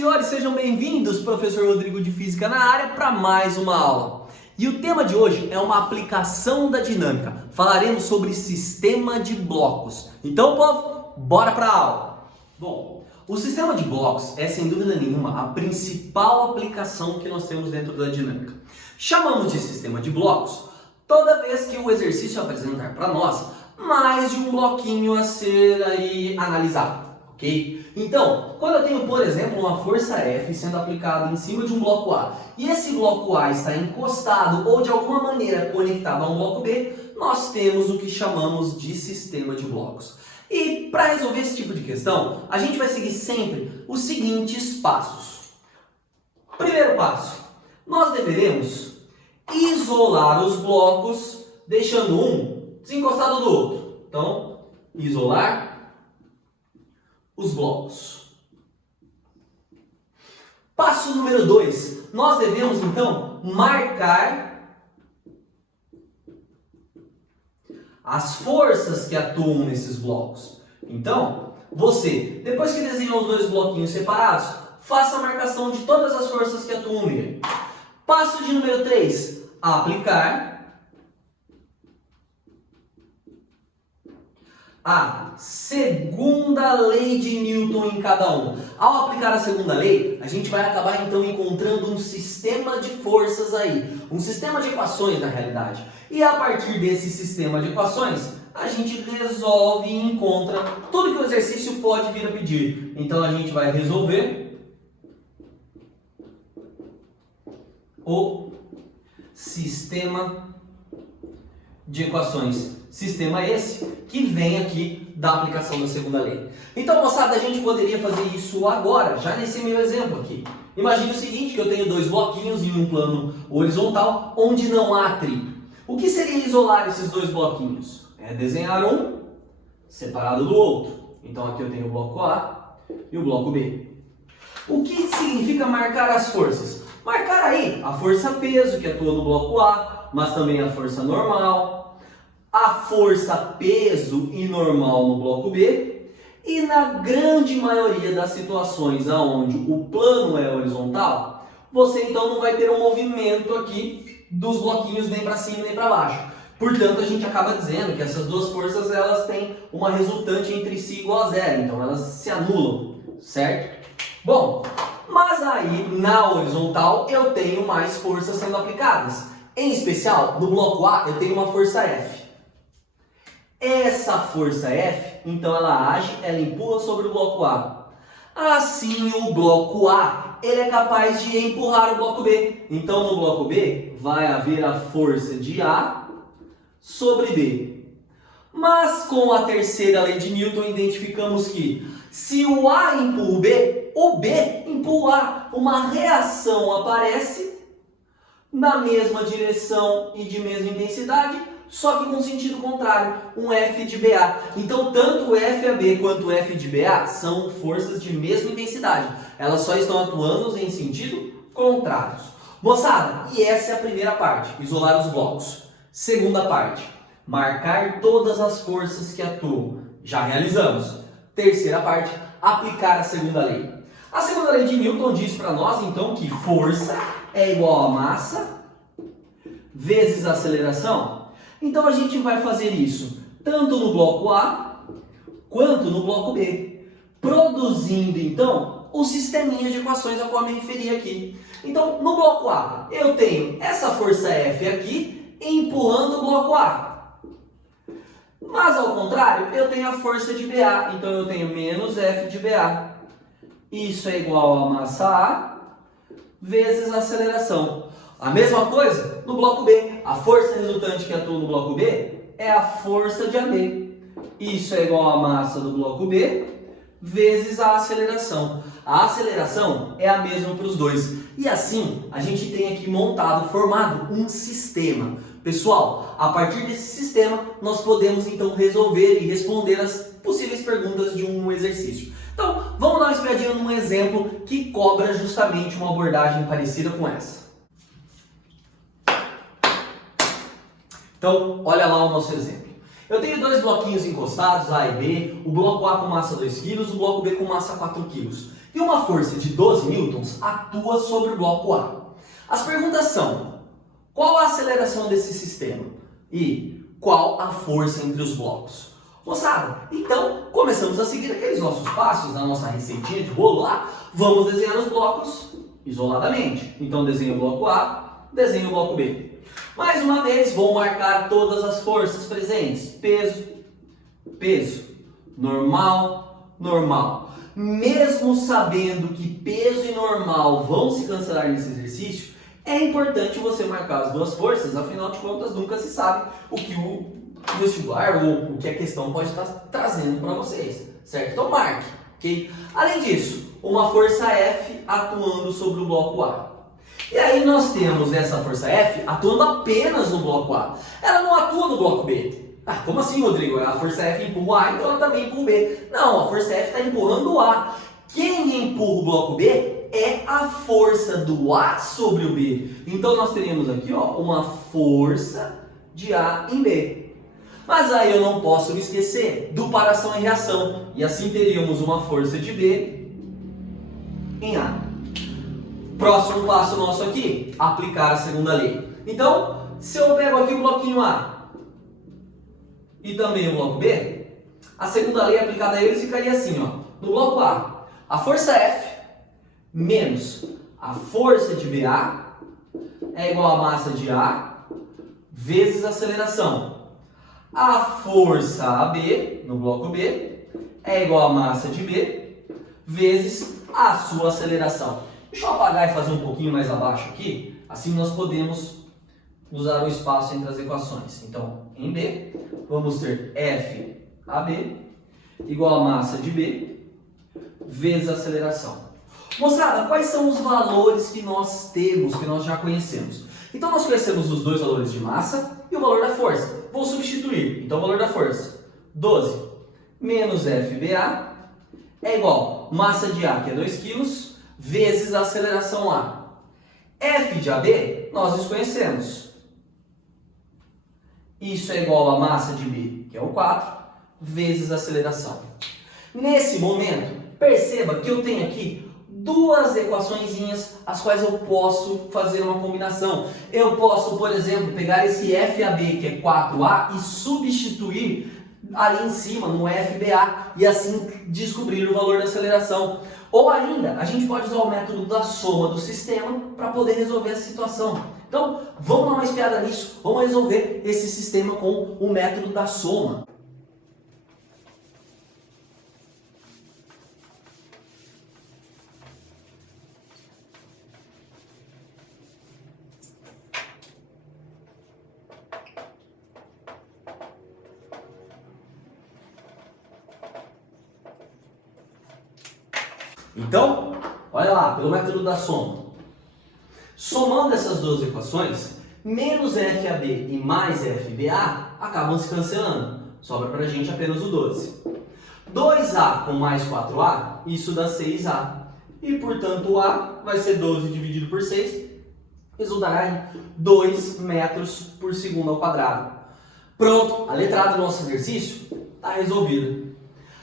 senhores, sejam bem-vindos, professor Rodrigo de Física na área, para mais uma aula. E o tema de hoje é uma aplicação da dinâmica. Falaremos sobre sistema de blocos. Então, povo, bora para a aula. Bom, o sistema de blocos é, sem dúvida nenhuma, a principal aplicação que nós temos dentro da dinâmica. Chamamos de sistema de blocos toda vez que o exercício apresentar para nós mais de um bloquinho a ser aí analisado. Okay? Então, quando eu tenho, por exemplo, uma força F sendo aplicada em cima de um bloco A e esse bloco A está encostado ou de alguma maneira conectado a um bloco B, nós temos o que chamamos de sistema de blocos. E para resolver esse tipo de questão, a gente vai seguir sempre os seguintes passos. Primeiro passo, nós deveremos isolar os blocos deixando um desencostado do outro. Então, isolar os blocos. Passo número 2. Nós devemos, então, marcar as forças que atuam nesses blocos. Então, você, depois que desenhou os dois bloquinhos separados, faça a marcação de todas as forças que atuam nele. Passo de número 3. Aplicar a segunda lei de Newton em cada um. Ao aplicar a segunda lei, a gente vai acabar então encontrando um sistema de forças aí, um sistema de equações na realidade. E a partir desse sistema de equações, a gente resolve e encontra tudo que o exercício pode vir a pedir. Então a gente vai resolver o sistema de equações. Sistema esse que vem aqui da aplicação da segunda lei. Então, moçada, a gente poderia fazer isso agora, já nesse meu exemplo aqui. Imagine o seguinte, que eu tenho dois bloquinhos em um plano horizontal, onde não há atrito. O que seria isolar esses dois bloquinhos? É desenhar um separado do outro. Então, aqui eu tenho o bloco A e o bloco B. O que significa marcar as forças? Marcar aí a força peso, que atua no bloco A, mas também a força normal, a força peso e normal no bloco B, e na grande maioria das situações onde o plano é horizontal, você então não vai ter um movimento aqui dos bloquinhos nem para cima nem para baixo. Portanto, a gente acaba dizendo que essas duas forças elas têm uma resultante entre si igual a zero, então elas se anulam, certo? Bom, mas aí na horizontal eu tenho mais forças sendo aplicadas. Em especial, no bloco A eu tenho uma força F. Essa força F, então ela age, ela empurra sobre o bloco A. Assim, o bloco A, ele é capaz de empurrar o bloco B. Então, no bloco B, vai haver a força de A sobre B. Mas, com a terceira lei de Newton, identificamos que se o A empurra o B empurra o A. Uma reação aparece na mesma direção e de mesma intensidade, só que com sentido contrário, um F de BA. Então, tanto o FAB quanto o F de BA são forças de mesma intensidade. Elas só estão atuando em sentido contrários. Moçada, e essa é a primeira parte, isolar os blocos. Segunda parte, marcar todas as forças que atuam. Já realizamos. Terceira parte, aplicar a segunda lei. A segunda lei de Newton diz para nós, então, que força é igual a massa vezes a aceleração. Então, a gente vai fazer isso tanto no bloco A quanto no bloco B, produzindo, então, o sisteminha de equações a qual eu me referi aqui. Então, no bloco A, eu tenho essa força F aqui empurrando o bloco A. Mas, ao contrário, eu tenho a força de BA, então eu tenho menos F de BA. Isso é igual a massa A vezes a aceleração. A mesma coisa no bloco B. A força resultante que atua no bloco B é a força de AB. Isso é igual a massa do bloco B vezes a aceleração. A aceleração é a mesma para os dois. E assim, a gente tem aqui montado, formado um sistema. Pessoal, a partir desse sistema, nós podemos então resolver e responder as possíveis perguntas de um exercício. Então, vamos dar uma espiadinha num exemplo que cobra justamente uma abordagem parecida com essa. Então, olha lá o nosso exemplo. Eu tenho dois bloquinhos encostados, A e B, o bloco A com massa 2 kg, o bloco B com massa 4 kg. E uma força de 12 newtons atua sobre o bloco A. As perguntas são: qual a aceleração desse sistema? E qual a força entre os blocos? Moçada, então começamos a seguir aqueles nossos passos na nossa receitinha de bolo lá. Vamos desenhar os blocos isoladamente. Então desenho o bloco A, desenho o bloco B. Mais uma vez, vou marcar todas as forças presentes. Peso, peso, normal, normal. Mesmo sabendo que peso e normal vão se cancelar nesse exercício, é importante você marcar as duas forças, afinal de contas nunca se sabe o que o vestibular ou o que a questão pode estar trazendo para vocês, certo? Então marque, ok? Além disso, uma força F atuando sobre o bloco A. E aí nós temos essa força F atuando apenas no bloco A. Ela não atua no bloco B. Ah, como assim, Rodrigo? A força F empurra o A, então ela também empurra o B. Não, a força F está empurrando o A. Quem empurra o bloco B é a força do A sobre o B. Então nós teríamos aqui, ó, uma força de A em B. Mas aí eu não posso me esquecer do para ação e reação. E assim teríamos uma força de B em A. Próximo passo nosso aqui, aplicar a segunda lei. Então, se eu pego aqui o bloquinho A e também o bloco B, a segunda lei aplicada a eles ficaria assim, ó. No bloco a força F menos a força de BA é igual a massa de A vezes a aceleração. A força AB, no bloco B, é igual a massa de B vezes a sua aceleração. Deixa eu apagar e fazer um pouquinho mais abaixo aqui, assim nós podemos usar o espaço entre as equações. Então, em B, vamos ter FAB igual a massa de B vezes a aceleração. Moçada, quais são os valores que nós temos, que nós já conhecemos? Então, nós conhecemos os dois valores de massa e o valor da força. Vou substituir. Então, o valor da força, 12 menos FBA é igual a massa de A, que é 2 kg, vezes a aceleração A. F de AB, nós desconhecemos. Isso é igual a massa de B, que é o 4, vezes a aceleração. Nesse momento, perceba que eu tenho aqui duas equaçõezinhas as quais eu posso fazer uma combinação. Eu posso, por exemplo, pegar esse FAB, que é 4A, e substituir ali em cima no FBA e assim descobrir o valor da aceleração. Ou ainda, a gente pode usar o método da soma do sistema para poder resolver essa situação. Então, vamos dar uma espiada nisso, vamos resolver esse sistema com o método da soma. Então, olha lá, pelo método da soma. Somando essas duas equações, menos FAB e mais FBA acabam se cancelando. Sobra pra gente apenas o 12. 2A com mais 4A, isso dá 6A. E, portanto, o A vai ser 12 dividido por 6, resultará em 2 metros por segundo ao quadrado. Pronto, a letra A do nosso exercício está resolvida.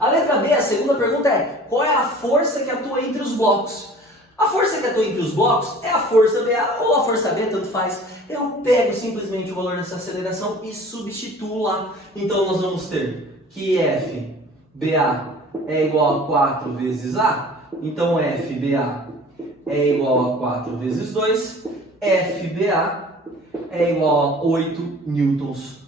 A letra B, a segunda pergunta é: qual é a força que atua entre os blocos? A força que atua entre os blocos é a força BA ou a força B, tanto faz. Eu pego simplesmente o valor dessa aceleração e substituo lá. Então nós vamos ter que FBA é igual a 4 vezes A. Então FBA é igual a 4 vezes 2. FBA é igual a 8 newtons.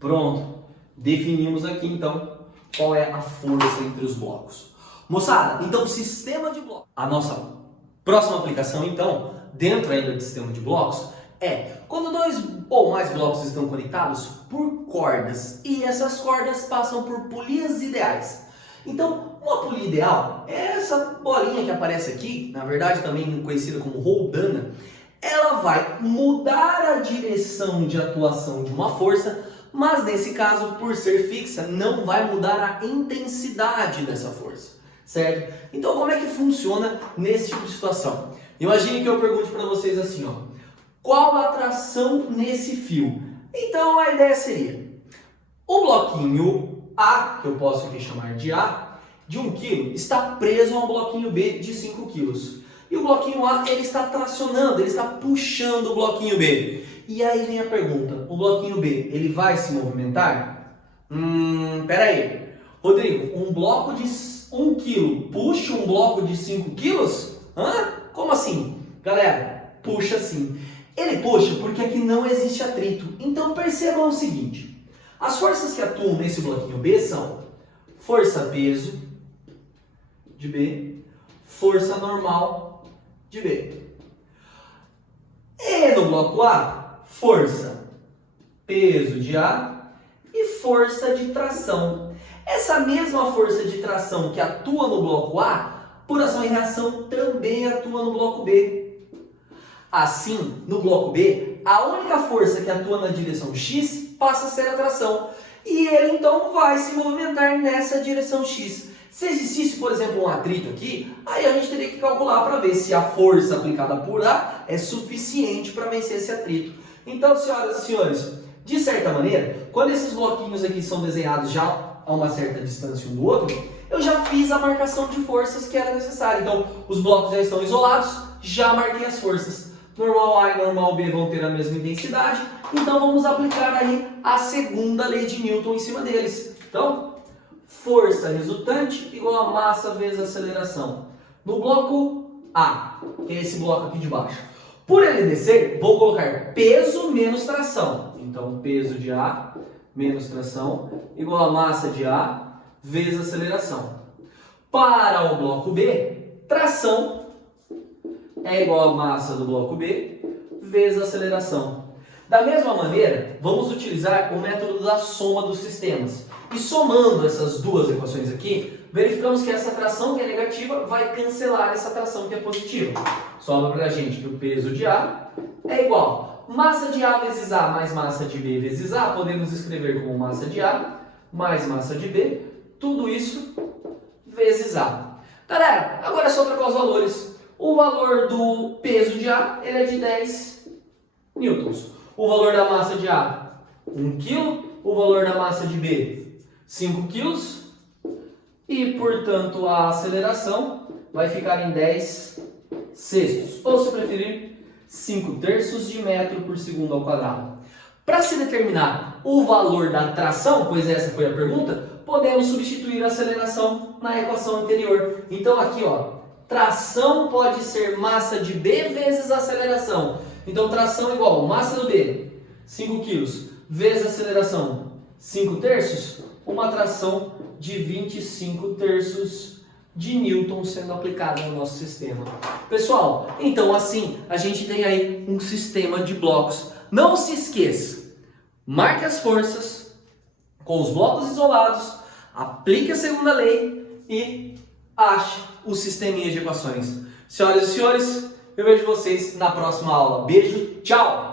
Pronto. Definimos aqui então qual é a força entre os blocos. Moçada, então sistema de blocos. A nossa próxima aplicação então, dentro ainda do sistema de blocos, é quando dois ou mais blocos estão conectados por cordas e essas cordas passam por polias ideais. Então, uma polia ideal é essa bolinha que aparece aqui, na verdade também conhecida como roldana. Ela vai mudar a direção de atuação de uma força, mas nesse caso, por ser fixa, não vai mudar a intensidade dessa força, certo? Então, como é que funciona nesse tipo de situação? Imagine que eu pergunte para vocês assim, ó: qual a tração nesse fio? Então, a ideia seria: o bloquinho A, que eu posso aqui chamar de A, de 1 kg está preso a um bloquinho B de 5 kg. E o bloquinho A, ele está tracionando, ele está puxando o bloquinho B. E aí vem a pergunta, o bloquinho B, ele vai se movimentar? Pera aí. Rodrigo, um bloco de 1 kg puxa um bloco de 5 kg? Como assim? Galera, puxa sim. Ele puxa porque aqui não existe atrito. Então percebam o seguinte, as forças que atuam nesse bloquinho B são força-peso de B, força normal de B. E no bloco A, força, peso de A e força de tração. Essa mesma força de tração que atua no bloco A, por ação e reação, também atua no bloco B. Assim, no bloco B, a única força que atua na direção X passa a ser a tração. E ele então vai se movimentar nessa direção X. Se existisse, por exemplo, um atrito aqui, aí a gente teria que calcular para ver se a força aplicada por A é suficiente para vencer esse atrito. Então, senhoras e senhores, de certa maneira, quando esses bloquinhos aqui são desenhados já a uma certa distância um do outro, eu já fiz a marcação de forças que era necessária. Então, os blocos já estão isolados, já marquei as forças. Normal A e normal B vão ter a mesma intensidade, então vamos aplicar aí a segunda lei de Newton em cima deles. Então, força resultante igual a massa vezes aceleração. No bloco A, que é esse bloco aqui de baixo. Por ele descer, vou colocar peso menos tração. Então, peso de A menos tração igual a massa de A vezes aceleração. Para o bloco B, tração é igual a massa do bloco B vezes aceleração. Da mesma maneira, vamos utilizar o método da soma dos sistemas. E somando essas duas equações aqui, verificamos que essa tração que é negativa vai cancelar essa tração que é positiva. Sobra para a gente que o peso de A é igual a massa de A vezes A mais massa de B vezes A. Podemos escrever como massa de A mais massa de B. Tudo isso vezes A. Galera, agora é só trocar os valores. O valor do peso de A ele é de 10 newtons. O valor da massa de A, 1 kg. O valor da massa de B, 5 kg. E, portanto, a aceleração vai ficar em 10 sextos. Ou, se preferir, 5 terços de metro por segundo ao quadrado. Para se determinar o valor da tração, pois essa foi a pergunta, podemos substituir a aceleração na equação anterior. Então, aqui, ó. Tração pode ser massa de B vezes aceleração. Então, tração igual massa do B, 5 kg, vezes aceleração, 5 terços, uma tração de 25 terços de Newton sendo aplicada no nosso sistema. Pessoal, então assim, a gente tem aí um sistema de blocos. Não se esqueça, marque as forças com os blocos isolados, aplique a segunda lei e ache o sisteminha de equações. Senhoras e senhores, eu vejo vocês na próxima aula. Beijo, tchau!